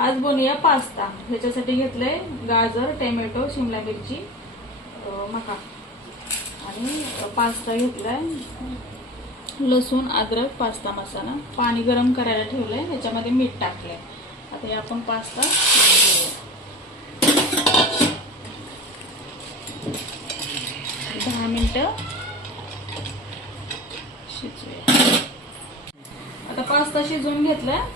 आज बनवूया पास्ता। ह्याच्यासाठी घेतलंय गाजर, टोमॅटो, शिमला मिरची, मका आणि पास्ता घेतलाय, लसूण, अद्रक, पास्ता मसाला। पाणी गरम करायला ठेवलंय, ह्याच्यामध्ये मीठ टाकलंय। आता हे आपण पास्ता 10 मिनिटं शिजवूया। आता पास्ता शिजवून घेतलाय,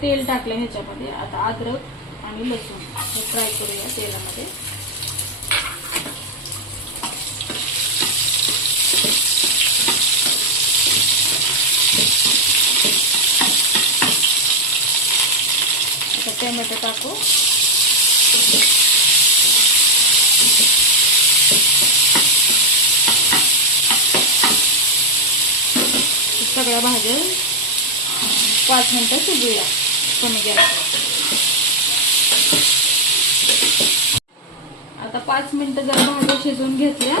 तेल टाकलंय ह्याच्यामध्ये। आता अद्रक आणि लसूण हे फ्राय करूया तेलामध्ये। आता टोमॅटो टाकू, सगळ्या भाज्या 5 मिनिटं शिजूया कमी गॅसवर। आता 5 मिनिटं जर भाज्या शिजवून घेतल्या,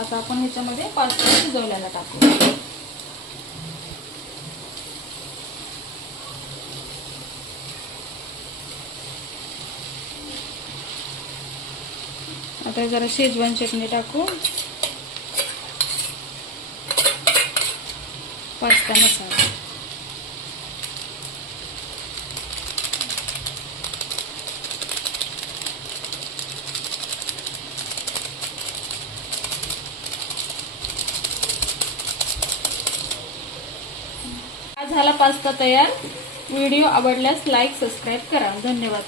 आता आपण ह्याच्यामध्ये पास्ता शिजवलेला टाकू। आता जरा शेजवान चटणी टाकू, पास्ता मसाला, झाला पास्ता तयार। व्हिडिओ आवडल्यास लाईक, सबस्क्राईब करा। धन्यवाद।